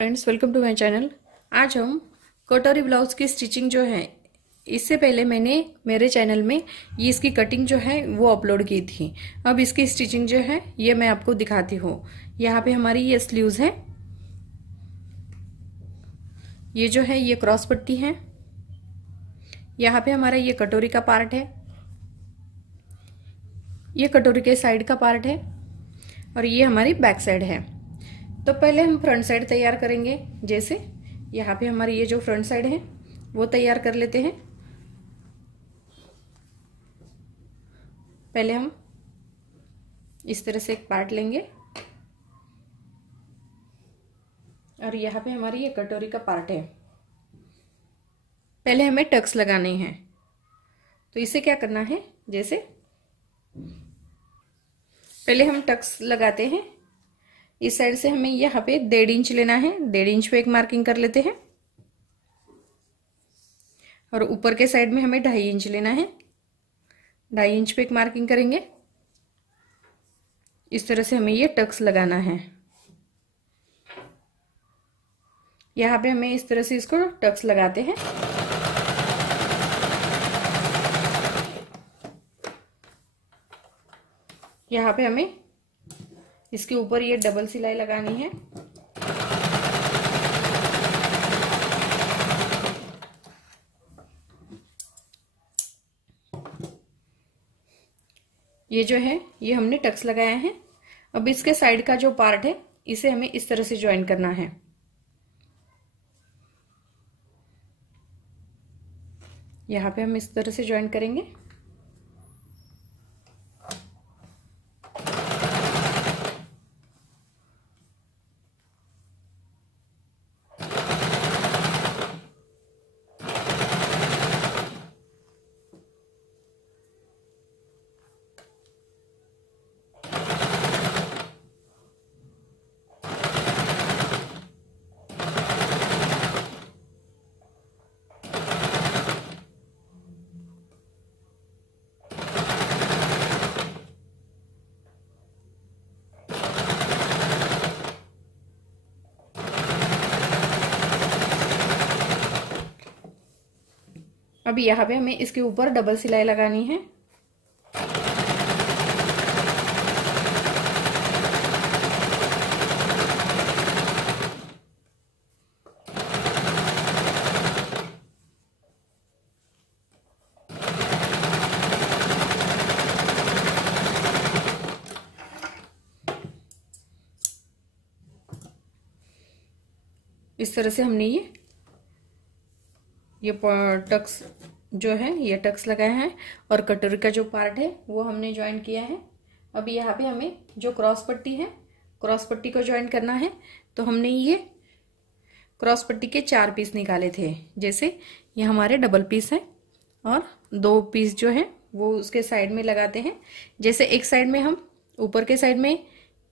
Friends, welcome to my channel. आज हम कटोरी ब्लाउज की स्टिचिंग जो है, इससे पहले मैंने मेरे चैनल में ये इसकी कटिंग जो है वो अपलोड की थी। अब इसकी स्टिचिंग जो है ये मैं आपको दिखाती हूँ। यहाँ पे हमारी ये स्लीव्स है, ये जो है ये क्रॉस पट्टी है, यहाँ पे हमारा ये कटोरी का पार्ट है, ये कटोरी के साइड का पार्ट है और ये हमारी बैक साइड है। तो पहले हम फ्रंट साइड तैयार करेंगे। जैसे यहाँ पे हमारी ये जो फ्रंट साइड है वो तैयार कर लेते हैं। पहले हम इस तरह से एक पार्ट लेंगे और यहाँ पे हमारी ये कटोरी का पार्ट है। पहले हमें टक्स लगाने हैं, तो इसे क्या करना है, जैसे पहले हम टक्स लगाते हैं। इस साइड से हमें यहाँ पे 1.5 इंच लेना है, 1.5 इंच पे एक मार्किंग कर लेते हैं और ऊपर के साइड में हमें 2.5 इंच लेना है, 2.5 इंच पे एक मार्किंग करेंगे। इस तरह से हमें ये टक्स लगाना है। यहाँ पे हमें इस तरह से इसको टक्स लगाते हैं। यहाँ पे हमें इसके ऊपर ये डबल सिलाई लगानी है। ये जो है ये हमने टक्स लगाया है। अब इसके साइड का जो पार्ट है इसे हमें इस तरह से ज्वाइन करना है। यहाँ पे हम इस तरह से ज्वाइन करेंगे। अभी यहाँ पे हमें इसके ऊपर डबल सिलाई लगानी है। इस तरह से हमने ये टक्स जो है ये टक्स लगाए हैं और कटोरी का जो पार्ट है वो हमने ज्वाइन किया है। अब यहाँ पे हमें जो क्रॉस पट्टी है, क्रॉस पट्टी को ज्वाइन करना है। तो हमने ये क्रॉस पट्टी के 4 पीस निकाले थे। जैसे ये हमारे डबल पीस है और 2 पीस जो है वो उसके साइड में लगाते हैं। जैसे एक साइड में हम ऊपर के साइड में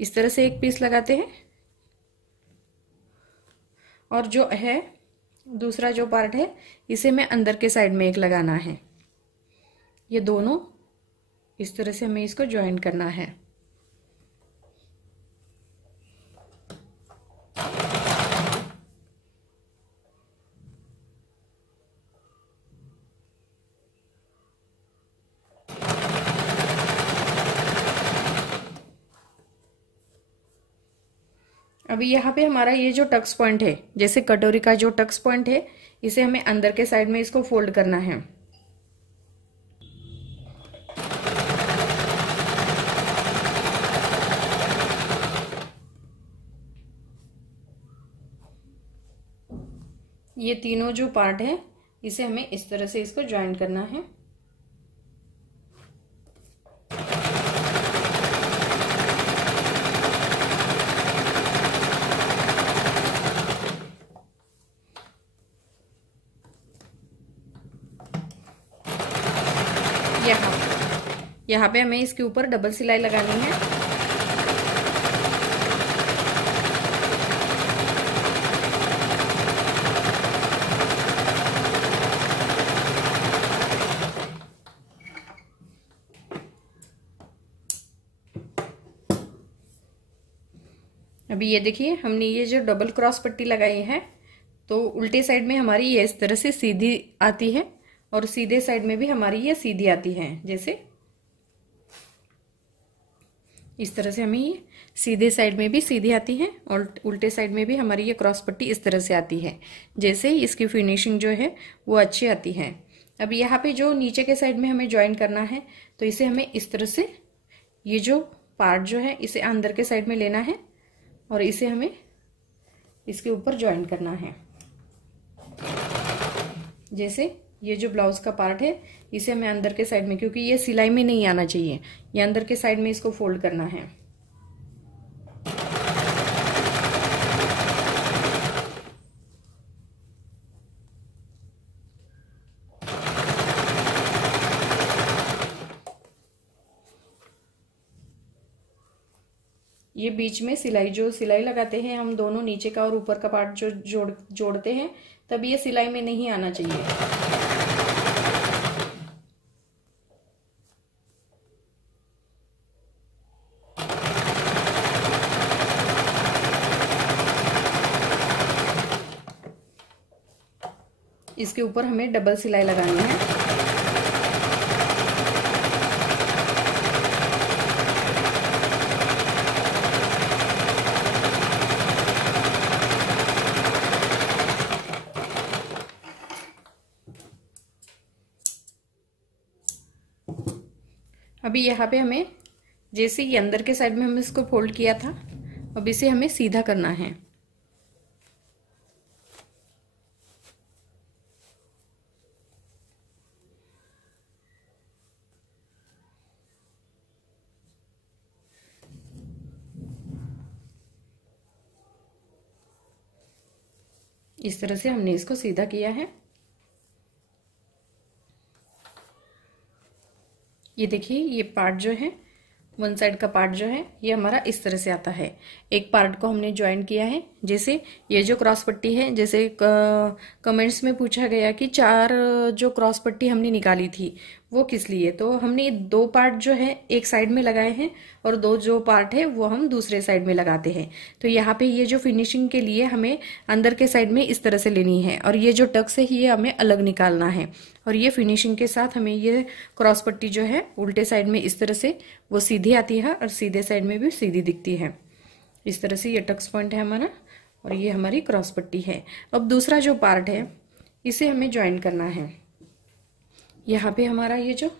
इस तरह से एक पीस लगाते हैं और जो है दूसरा जो पार्ट है इसे में अंदर के साइड में एक लगाना है। ये दोनों इस तरह से हमें इसको ज्वाइन करना है। अभी यहाँ पे हमारा ये जो टक्स पॉइंट है, जैसे कटोरी का जो टक्स पॉइंट है, इसे हमें अंदर के साइड में इसको फोल्ड करना है। ये तीनों जो पार्ट है इसे हमें इस तरह से इसको ज्वाइन करना है। यहाँ पे हमें इसके ऊपर डबल सिलाई लगानी है। अभी ये देखिए हमने ये जो डबल क्रॉस पट्टी लगाई है तो उल्टे साइड में हमारी ये इस तरह से सीधी आती है और सीधे साइड में भी हमारी ये सीधी आती है। जैसे इस तरह से हमें ये सीधे साइड में भी सीधी आती है और उल्टे साइड में भी हमारी ये क्रॉस पट्टी इस तरह से आती है। जैसे इसकी फिनिशिंग जो है वो अच्छी आती है। अब यहाँ पे जो नीचे के साइड में हमें ज्वाइन करना है तो इसे हमें इस तरह से ये जो पार्ट जो है इसे अंदर के साइड में लेना है और इसे हमें इसके ऊपर ज्वाइन करना है। जैसे ये जो ब्लाउज का पार्ट है इसे हमें अंदर के साइड में, क्योंकि ये सिलाई में नहीं आना चाहिए, ये अंदर के साइड में इसको फोल्ड करना है। ये बीच में सिलाई लगाते हैं हम दोनों, नीचे का और ऊपर का पार्ट जो जोड़ते हैं, तब ये सिलाई में नहीं आना चाहिए। इसके ऊपर हमें डबल सिलाई लगानी है। अभी यहाँ पे हमें जैसे ये अंदर के साइड में हमने इसको फोल्ड किया था, अब इसे हमें सीधा करना है। इस तरह से हमने इसको सीधा किया है। ये देखिए ये पार्ट जो है, वन साइड का पार्ट जो है ये हमारा इस तरह से आता है। एक पार्ट को हमने ज्वाइन किया है। जैसे ये जो क्रॉस पट्टी है, जैसे कमेंट्स में पूछा गया कि 4 जो क्रॉस पट्टी हमने निकाली थी वो किस लिए, तो हमने 2 पार्ट जो है एक साइड में लगाए हैं और 2 जो पार्ट है वो हम दूसरे साइड में लगाते हैं। तो यहाँ पे ये जो फिनिशिंग के लिए हमें अंदर के साइड में इस तरह से लेनी है और ये जो टक्स है ये हमें अलग निकालना है। और ये फिनिशिंग के साथ हमें ये क्रॉस पट्टी जो है उल्टे साइड में इस तरह से वो सीधी आती है और सीधे साइड में भी सीधी दिखती है। इस तरह से ये टक्स पॉइंट है हमारा और ये हमारी क्रॉस पट्टी है। अब दूसरा जो पार्ट है इसे हमें ज्वाइन करना है। यहाँ पे हमारा ये जो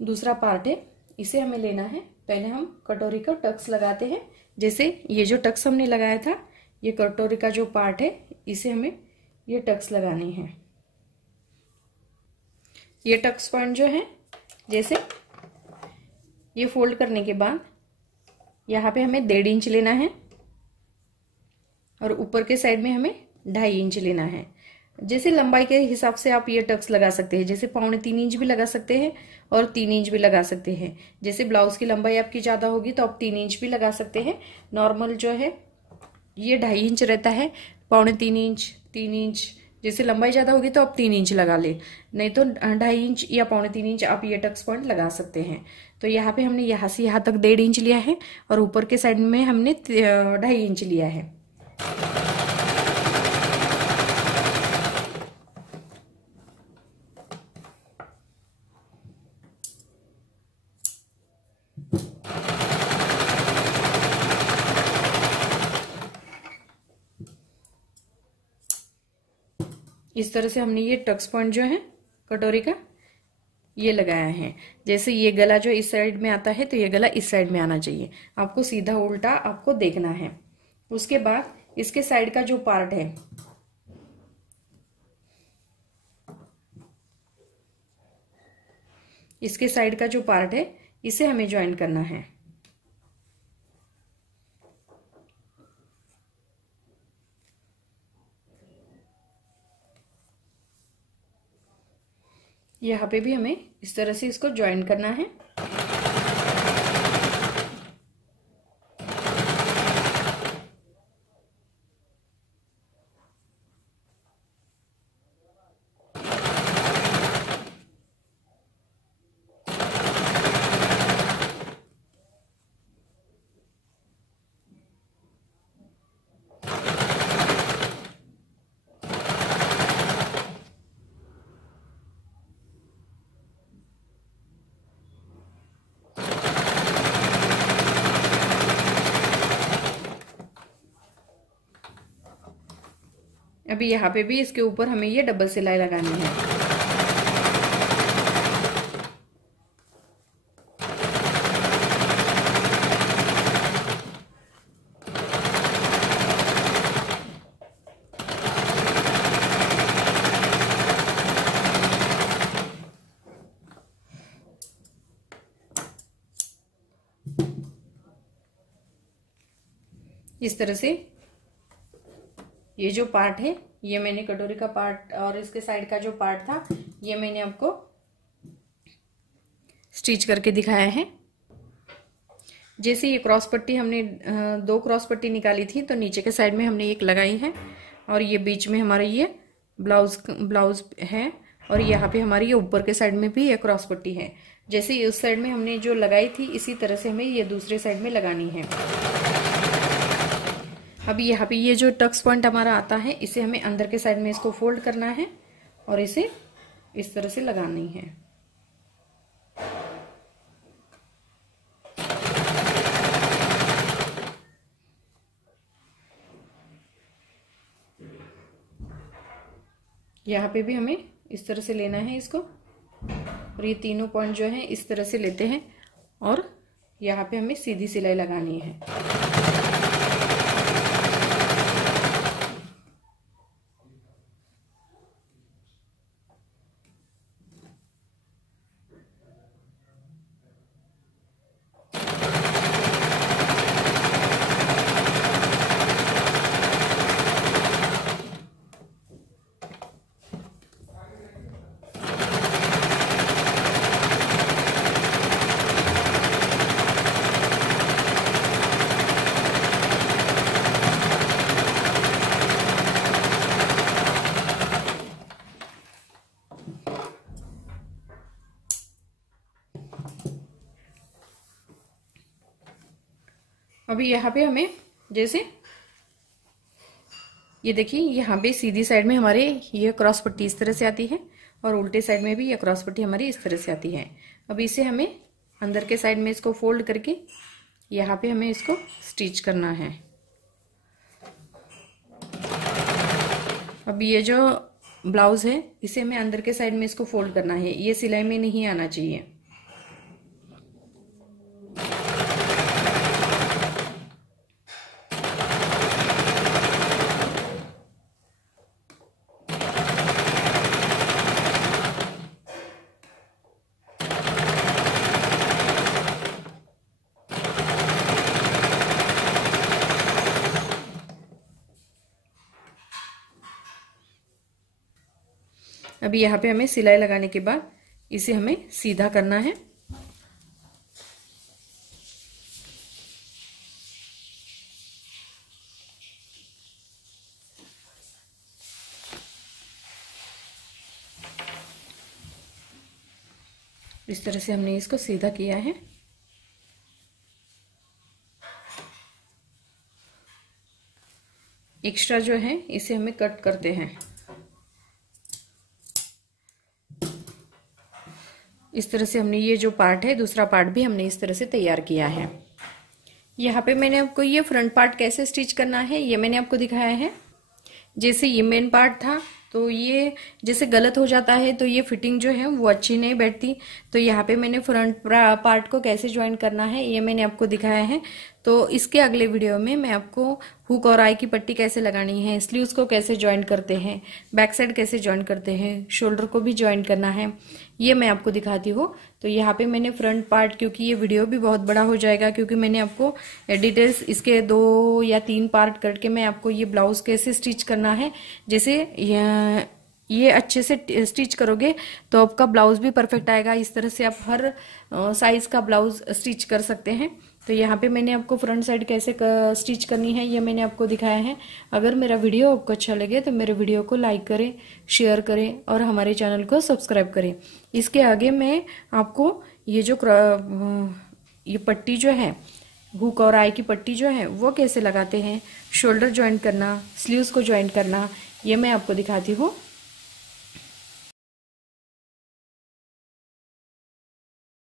दूसरा पार्ट है इसे हमें लेना है। पहले हम कटोरी का टक्स लगाते हैं। जैसे ये जो टक्स हमने लगाया था, ये कटोरी का जो पार्ट है इसे हमें ये टक्स लगाने हैं। ये टक्स पॉइंट जो है, जैसे ये फोल्ड करने के बाद यहाँ पे हमें 1.5 इंच लेना है और ऊपर के साइड में हमें 2.5 इंच लेना है। जैसे लंबाई के हिसाब से आप ये टक्स लगा सकते हैं। जैसे 3.25 इंच भी लगा सकते हैं और 3 इंच भी लगा सकते हैं। जैसे ब्लाउज की लंबाई आपकी ज्यादा होगी तो आप 3 इंच भी लगा सकते हैं। नॉर्मल जो है ये 2.5 इंच रहता है, 3.25 इंच, 3 इंच। जैसे लंबाई ज्यादा होगी तो आप 3 इंच लगा ले, नहीं तो 2.5 इंच या 3.25 इंच आप ये टक्स पॉइंट लगा सकते हैं। तो यहाँ पे हमने यहाँ से यहाँ तक 1.5 इंच लिया है और ऊपर के साइड में हमने 2.5 इंच लिया है। इस तरह से हमने ये टक्स पॉइंट जो है कटोरी का ये लगाया है। जैसे ये गला जो इस साइड में आता है तो ये गला इस साइड में आना चाहिए। आपको सीधा उल्टा आपको देखना है। उसके बाद इसके साइड का जो पार्ट है, इसके साइड का जो पार्ट है इसे हमें ज्वाइन करना है। यहाँ पे भी हमें इस तरह से इसको ज्वाइन करना है। अभी यहाँ पे भी इसके ऊपर हमें ये डबल सिलाई लगानी है। इस तरह से ये जो पार्ट है, ये मैंने कटोरी का पार्ट और इसके साइड का जो पार्ट था ये मैंने आपको स्टिच करके दिखाया है। जैसे ये क्रॉस पट्टी हमने 2 क्रॉस पट्टी निकाली थी, तो नीचे के साइड में हमने एक लगाई है और ये बीच में हमारा ये ब्लाउज है और यहाँ पे हमारी ये ऊपर के साइड में भी ये क्रॉस पट्टी है। जैसे उस साइड में हमने जो लगाई थी इसी तरह से हमें ये दूसरे साइड में लगानी है। अभी यहाँ पे ये जो टक्स पॉइंट हमारा आता है इसे हमें अंदर के साइड में इसको फोल्ड करना है और इसे इस तरह से लगानी है। यहाँ पे भी हमें इस तरह से लेना है इसको और ये तीनों पॉइंट जो है इस तरह से लेते हैं और यहाँ पे हमें सीधी सिलाई लगानी है। अभी यहाँ पे हमें जैसे ये देखिए यहाँ पे सीधी साइड में हमारे ये क्रॉस पट्टी इस तरह से आती है और उल्टे साइड में भी ये क्रॉस पट्टी हमारी इस तरह से आती है। अब इसे हमें अंदर के साइड में इसको फोल्ड करके यहाँ पे हमें इसको स्टिच करना है। अब ये जो ब्लाउज है इसे हमें अंदर के साइड में इसको फोल्ड करना है, ये सिलाई में नहीं आना चाहिए। अभी यहाँ पे हमें सिलाई लगाने के बाद इसे हमें सीधा करना है। इस तरह से हमने इसको सीधा किया है। एक्स्ट्रा जो है इसे हमें कट करते हैं। इस तरह से हमने ये जो पार्ट है दूसरा पार्ट भी हमने इस तरह से तैयार किया है। यहाँ पे मैंने आपको ये फ्रंट पार्ट कैसे स्टिच करना है ये मैंने आपको दिखाया है। जैसे ये मेन पार्ट था तो ये जैसे गलत हो जाता है तो ये फिटिंग जो है वो अच्छी नहीं बैठती, तो यहाँ पे मैंने फ्रंट पार्ट को कैसे ज्वाइन करना है ये मैंने आपको दिखाया है। तो इसके अगले वीडियो में मैं आपको हुक और आई की पट्टी कैसे लगानी है, स्लीव्स को कैसे ज्वाइन करते हैं, बैक साइड कैसे ज्वाइन करते हैं, शोल्डर को भी ज्वाइन करना है, ये मैं आपको दिखाती हूँ। तो यहाँ पे मैंने फ्रंट पार्ट, क्योंकि ये वीडियो भी बहुत बड़ा हो जाएगा, क्योंकि मैंने आपको डिटेल्स इसके 2 या 3 पार्ट करके मैं आपको ये ब्लाउज कैसे स्टिच करना है, जैसे ये अच्छे से स्टिच करोगे तो आपका ब्लाउज भी परफेक्ट आएगा। इस तरह से आप हर साइज का ब्लाउज स्टिच कर सकते हैं। तो यहाँ पे मैंने आपको फ्रंट साइड कैसे स्टिच करनी है ये मैंने आपको दिखाया है। अगर मेरा वीडियो आपको अच्छा लगे तो मेरे वीडियो को लाइक करें, शेयर करें और हमारे चैनल को सब्सक्राइब करें। इसके आगे मैं आपको ये जो ये पट्टी जो है, हुक और आई की पट्टी जो है वो कैसे लगाते हैं, शोल्डर ज्वाइंट करना, स्लीव्स को ज्वाइंट करना, ये मैं आपको दिखाती हूँ।